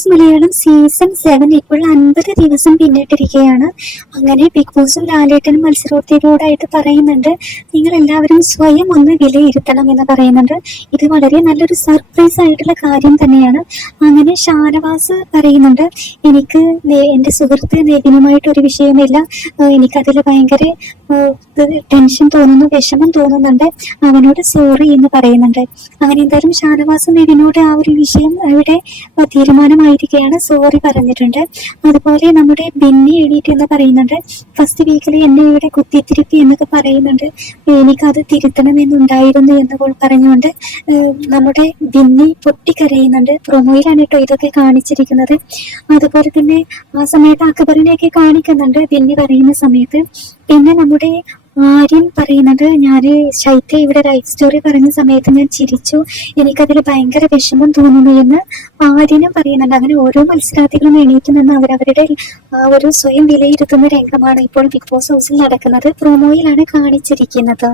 Boss Malayalam season seven ഇപ്പോൾ അൻപത് ദിവസം പിന്നിട്ടിരിക്കുകയാണ്. അങ്ങനെ ബിഗ് ബോസും ലാലേട്ടനും മത്സരോത്തിലൂടായിട്ട് പറയുന്നുണ്ട് നിങ്ങൾ എല്ലാവരും സ്വയം ഒന്ന് വിലയിരുത്തണം എന്ന് പറയുന്നുണ്ട്. ഇത് വളരെ നല്ലൊരു സർപ്രൈസ് ആയിട്ടുള്ള കാര്യം തന്നെയാണ്. അങ്ങനെ ഷാനവാസ് പറയുന്നുണ്ട് എനിക്ക് എന്റെ സുഹൃത്ത് നെവിനുമായിട്ട് ഒരു വിഷയമില്ല എനിക്കതിൽ ഭയങ്കര ടെൻഷൻ തോന്നുന്നു വിഷമം തോന്നുന്നുണ്ട്. അവനോട് സോറി എന്ന് പറയുന്നുണ്ട്. അങ്ങനെ എന്തായാലും ഷാനവാസ് നെവിനോട് ആ ഒരു വിഷയം അവിടെ ഏഹ് തീരുമാനമായിരിക്കുകയാണ് സോറി പറഞ്ഞിട്ടുണ്ട്. അതുപോലെ നമ്മുടെ ബെന്നി എണീറ്റ് എന്ന് പറയുന്നുണ്ട്. ഫസ്റ്റ് വീക്കിൽ എന്നെ ഇവിടെ കുത്തിത്തിരിപ്പി എന്നൊക്കെ പറയുന്നുണ്ട്. എനിക്കത് തിരുത്തണമെന്നുണ്ടായിരുന്നു എന്ന് പറഞ്ഞുകൊണ്ട് നമ്മുടെ ബിന്നി പൊട്ടിക്കരയുന്നുണ്ട്. പ്രൊമോയിലാണ് കേട്ടോ ഇതൊക്കെ കാണിച്ചിരിക്കുന്നത്. അതുപോലെ തന്നെ ആ സമയത്ത് അക്ബറിനെയൊക്കെ കാണിക്കുന്നുണ്ട്. ബിന്നി പറയുന്ന സമയത്ത്. പിന്നെ നമ്മുടെ ആര്യൻ പറയുന്നത് ഞാൻ ശൈത്യ ഇവിടെ ലൈഫ് സ്റ്റോറി പറഞ്ഞ സമയത്ത് ഞാൻ ചിരിച്ചു. എനിക്കതിൽ ഭയങ്കര വിഷമം തോന്നുന്നു എന്ന് ആര്യനും പറയുന്നുണ്ട്. അങ്ങനെ ഓരോ മത്സരാർത്ഥികളും എണീറ്റ് നിന്ന് അവരവരുടെ ഒരു സ്വയം വിലയിരുത്തുന്ന രംഗമാണ് ഇപ്പോൾ ബിഗ് ബോസ് ഹൗസിൽ നടക്കുന്നത്. പ്രൊമോയിലാണ് കാണിച്ചിരിക്കുന്നത്.